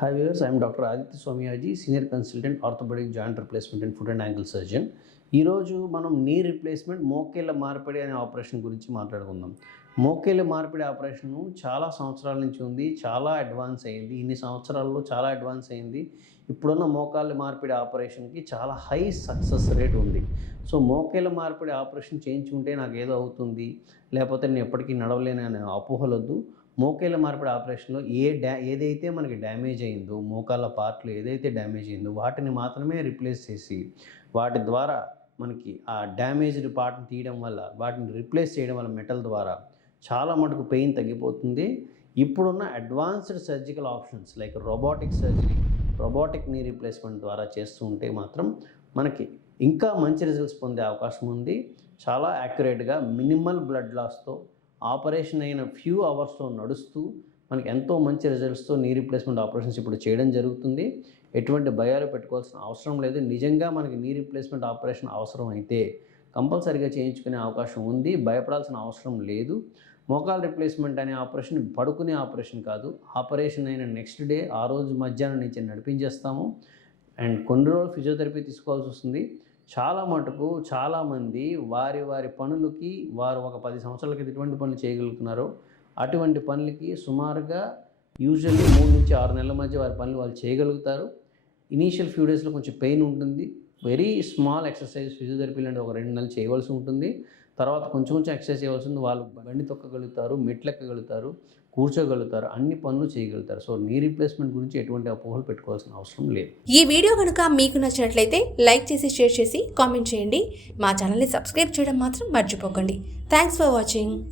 Hi viewers, I am Dr. Aditya Swamiyaji, Senior Consultant Orthopedic Joint Replacement and Foot and Ankle Surgeon. ఈరోజు మనం knee replacement మోకేళ్ళ మార్పిడి అనే operation గురించి మాట్లాడుకుందాం. మోకేళ్ళ మార్పిడి ఆపరేషన్ చాలా సంవత్సరాల నుంచి ఉంది, చాలా అడ్వాన్స్ అయింది. ఇన్ని సంవత్సరాల్లో చాలా అడ్వాన్స్ అయింది. ఇప్పుడున్న మోకాళ్ళ మార్పిడి ఆపరేషన్కి చాలా హై సక్సెస్ రేట్ ఉంది. సో మోకేళ్ళ మార్పిడి ఆపరేషన్ చేయించుకుంటే నాకు ఏదో అవుతుంది, లేకపోతే నేను ఎప్పటికీ నడవలేను అనే అపోహలొద్దు. మోకేళ్ళ మార్పిడి ఆపరేషన్లో ఏదైతే మనకి డ్యామేజ్ అయిందో, మోకాళ్ళ పార్ట్లు ఏదైతే డ్యామేజ్ అయిందో వాటిని మాత్రమే రిప్లేస్ చేసి వాటి ద్వారా మనకి ఆ డ్యామేజ్డ్ పార్ట్ని తీయడం వల్ల, వాటిని రిప్లేస్ చేయడం వల్ల మెటల్ ద్వారా చాలా మటుకు పెయిన్ తగ్గిపోతుంది. ఇప్పుడున్న advanced surgical options like robotic surgery, robotic knee replacement ద్వారా చేస్తూ ఉంటే మాత్రం మనకి ఇంకా మంచి రిజల్ట్స్ పొందే అవకాశం ఉంది. చాలా యాక్యురేట్గా మినిమల్ బ్లడ్ లాస్తో ఆపరేషన్ అయిన ఫ్యూ అవర్స్లో నడుస్తూ మనకి ఎంతో మంచి రిజల్ట్స్తో నీ రీప్లేస్మెంట్ ఆపరేషన్స్ ఇప్పుడు చేయడం జరుగుతుంది. ఎటువంటి భయాలు పెట్టుకోవాల్సిన అవసరం లేదు. నిజంగా మనకి నీ రీప్లేస్మెంట్ ఆపరేషన్ అవసరం అయితే కంపల్సరీగా చేయించుకునే అవకాశం ఉంది. భయపడాల్సిన అవసరం లేదు. మోకాల్ రిప్లేస్మెంట్ అనే ఆపరేషన్ పడుకునే ఆపరేషన్ కాదు. ఆపరేషన్ అయిన నెక్స్ట్ డే ఆ రోజు మధ్యాహ్నం నుంచి నడిపించేస్తాము. అండ్ కొన్ని రోజులు ఫిజియోథెరపీ తీసుకోవాల్సి వస్తుంది. చాలా మటుకు చాలామంది వారి పనులకి వారు ఒక 10 సంవత్సరాల క్రితం ఎటువంటి పనులు చేయగలుగుతున్నారో అటువంటి పనులకి సుమారుగా యూజువల్లీ 3 నుంచి 6 నెలల మధ్య వారి పనులు వాళ్ళు చేయగలుగుతారు. ఇనీషియల్ ఫ్యూ డేస్లో కొంచెం పెయిన్ ఉంటుంది. వెరీ స్మాల్ ఎక్సర్సైజ్ ఫిజియోథెరపీ లాంటి ఒక 2 నెలలు చేయవలసి ఉంటుంది. తర్వాత కొంచెం ఎక్సర్సైజ్ చేయవలసి ఉంది. వాళ్ళు బండి తొక్కగలుగుతారు, మెట్లు ఎక్కగలుగుతారు, కూర్చోగలుగుతారు, అన్ని పనులు చేయగలుగుతారు. సో నీ రీప్లేస్మెంట్ గురించి ఎటువంటి అపోహలు పెట్టుకోవాల్సిన అవసరం లేదు. ఈ వీడియో కనుక మీకు నచ్చినట్లయితే లైక్ చేసి, షేర్ చేసి, కామెంట్ చేయండి. మా ఛానల్ని సబ్స్క్రైబ్ చేయడం మాత్రం మర్చిపోకండి. Thanks for watching.